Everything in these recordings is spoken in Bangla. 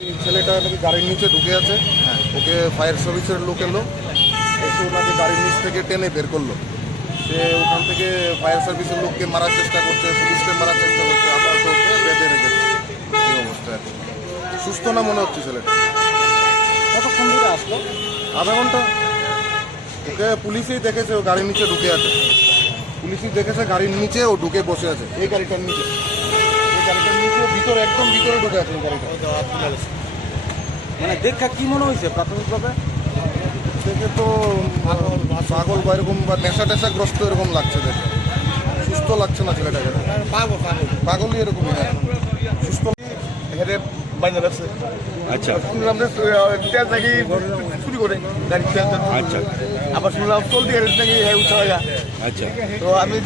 ছেলেটা নাকি গাড়ির নিচে ঢুকে আছে, ওকে ফায়ার সার্ভিসের লোক এলো, এসে ওনাকে গাড়ির নিচ থেকে টেনে বের করলো। সে ওখান থেকে ফায়ার সার্ভিসের লোককে মারার চেষ্টা করছে, পুলিশকে মারার চেষ্টা করছে, আপাতত ওকে বেঁধে রেখেছে। এই অবস্থা এখন সুস্থ না মনে হচ্ছে ছেলেটা। কতক্ষণ ধরে আসলো? আধা ঘন্টা। ওকে পুলিশই দেখেছে ও গাড়ির নিচে ঢুকে আছে, পুলিশই দেখেছে গাড়ির নিচে ও ঢুকে বসে আছে, এই গাড়িটার নিচে, এই গাড়িটার নিচে ভিতরে, একদম ভিতরে ঢুকে আছে গাড়িটা। মানে দেখা কি মনে হয়েছে প্রাথমিকভাবে? দেখে তো পাগল বা এরকম বা নেশা টেশাগ্রস্ত এরকম লাগছে, দেখে সুস্থ লাগছে না ছেলেটাকে। পাগলই এরকম, হ্যাঁ সুস্থ হেরে বাইনা রাখছে। আচ্ছা শুনলাম যে তেল নাকি চুরি করে গাড়ির তেল। আচ্ছা আবার শুনলাম চলতি গাড়ি নাকি উঠা হয়। আচ্ছা তো আমি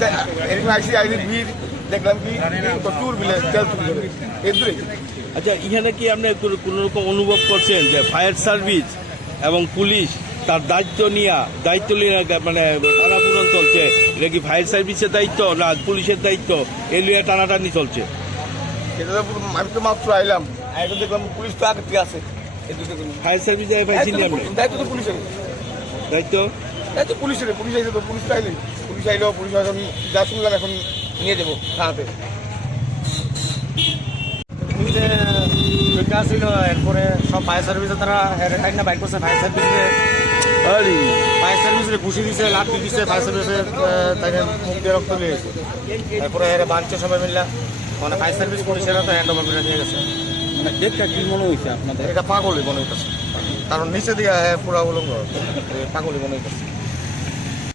এরকম আইসি ভিড় দেখলাম কি চুর বিলে তেল চুরি করে এই দূরে। আচ্ছা, এখানে কি আপনি কোনো রকম অনুভব করছেন যে ফায়ার সার্ভিস এবং পুলিশ তার দায়িত্ব নিয়ে মানে টানাপূরণ চলছে? এটা কি ফায়ার সার্ভিসের দায়িত্ব না পুলিশের দায়িত্ব? এই লিয়ে টানাটানি চলছে। এটা তো আমি তো মাত্র আইলাম, এখন দেখলাম পুলিশ তো আগে থেকে আছে। ফায়ার সার্ভিস দায়িত্ব তো পুলিশের, দায়িত্ব দায়িত্ব পুলিশের। পুলিশ আইছে তো পুলিশ তো আইলেই, পুলিশ আইলেও পুলিশ এখন যা শুনলাম এখন নিয়ে যাবো থানাতে। ছিল এরপরে সব ফায়ার সার্ভিসে তারা না বাইক করছে, ফায়ার সার্ভিসে ঘুষি দিছে, লাঠি দিছে, ফায়ার সার্ভিসে তাকে মুখ দিয়ে রক্ত নিয়েছে। তারপরে বাঞ্চে সবাই মিললা মানে ফায়ার সার্ভিস পুলিশেরা তো হ্যান্ড ওভার করে নিয়ে গেছে। মানে দেখা কি মনে হয়েছে আপনাদের? এটা পাগলই মনে হইতেছে, কারণ নিচে দিয়ে পুরা উলঙ্গ পাগলই মনে হইতেছে।